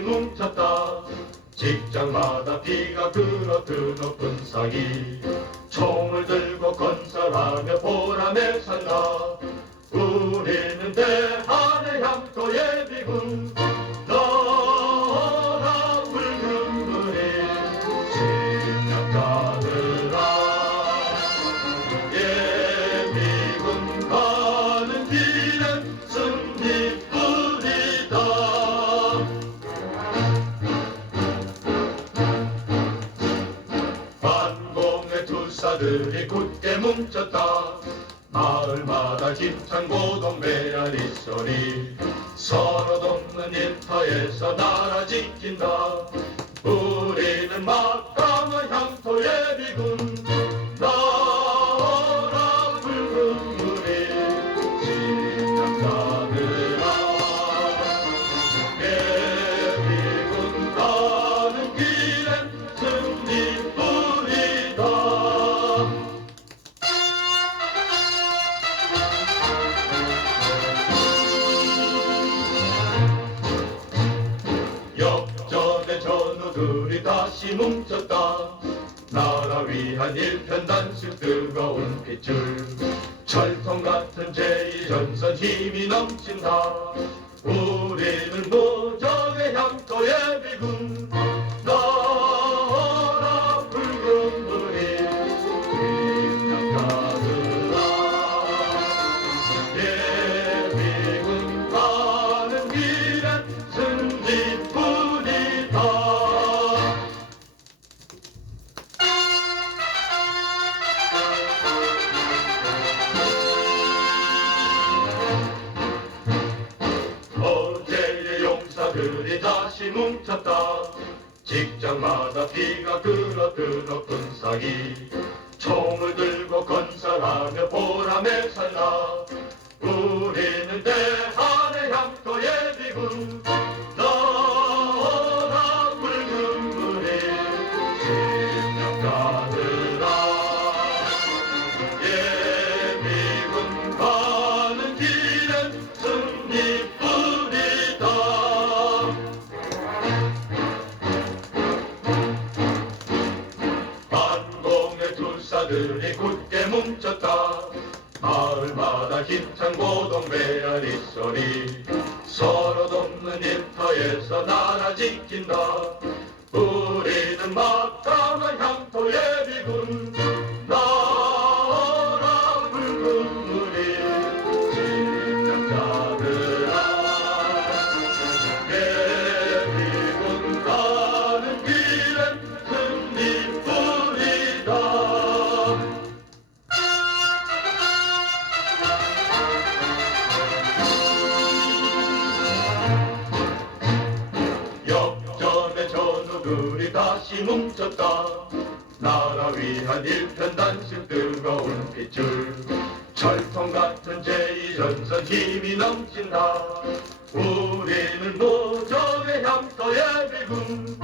뭉쳤다. 직장마다 비가 그러 드높은 상이 총을 들고 건설하며 보람에 산다 투사들이 굳게 뭉쳤다. 마을마다 힘찬 고동 메아리 소리. 서로 돕는 일터에서 나라 지킨다. 우리는 막강한 향토 예비군 다시 뭉쳤다. 나라 위한 일편단심 뜨거운 핏줄 철통 같은 제2전선 힘이 넘친다. 우리는 무적의 향토 예비군 용사들이 다시 뭉쳤다. 직장마다 비가 드높은 상이 총을 들고 건설하며 보람에 살라. 우리는 대한의 향토 예비군 투사들이 굳게 뭉쳤다. 마을마다 힘찬 고동 메아리 소리 서로 돕는 일터에서 나라 지킨다 다시 뭉쳤다. 나라 위한 일편단심 뜨거운 핏줄 철통 같은 제2전선 힘이 넘친다. 우리는 무적의 향토 예비군